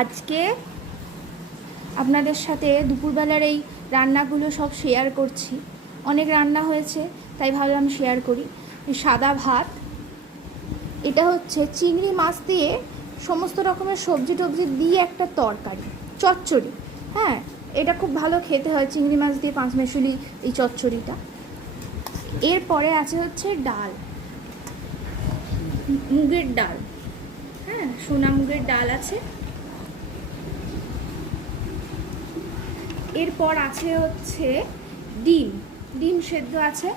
আজকে আপনাদের সাথে দুপুরবেলার এই রান্নাগুলো সব শেয়ার করছি। অনেক রান্না হয়েছে, তাই ভাবলাম শেয়ার করি। সাদা ভাত, এটা হচ্ছে চিংড়ি মাছ দিয়ে সমস্ত রকমের সবজি টবজি দিয়ে একটা তরকারি, চচ্চড়ি। হ্যাঁ, এটা খুব ভালো খেতে হয়, চিংড়ি মাছ দিয়ে পাঁচমেশুলি এই চচ্চড়িটা। এরপরে আছে হচ্ছে ডাল, মুগের ডাল। হ্যাঁ, সোনা মুগের ডাল আছে। এরপর আছে হচ্ছে ডিম, ডিম সেদ্ধ আছে।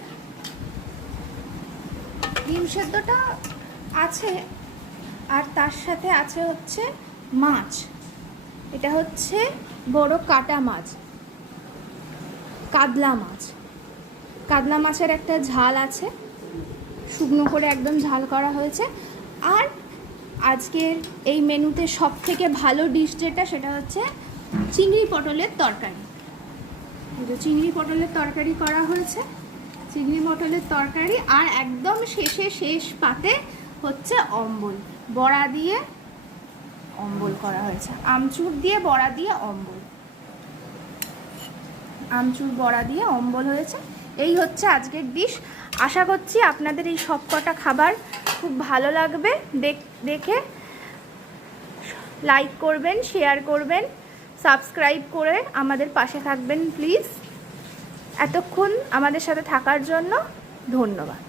ডিম সেদ্ধটা আছে, আর তার সাথে আছে হচ্ছে মাছ। এটা হচ্ছে বড় কাটা মাছ, কাতলা মাছ। কাতলা মাছের একটা ঝাল আছে, শুকনো করে একদম ঝাল করা হয়েছে। আর আজকের এই মেনুতে সব থেকে ভালো ডিশ যেটা, সেটা হচ্ছে চিংড়ি পটলের তরকারি। চিংড়ি পটলের তরকারি করা হয়েছে, চিংড়ি পটলের তরকারি। আর একদম শেষ পাতে হচ্ছে অম্বল, বড়া দিয়ে অম্বল করা হয়েছে, আমচুর দিয়ে বড়া দিয়ে অম্বল, আমচুর বড়া দিয়ে অম্বল হয়েছে। এই হচ্ছে আজকের ডিশ। আশা করছি আপনাদের এই সব কটা খাবার খুব ভালো লাগবে। দেখে লাইক করবেন, শেয়ার করবেন, সাবস্ক্রাইব করে আমাদের পাশে থাকবেন প্লিজ। এতক্ষণ আমাদের সাথে থাকার জন্য ধন্যবাদ।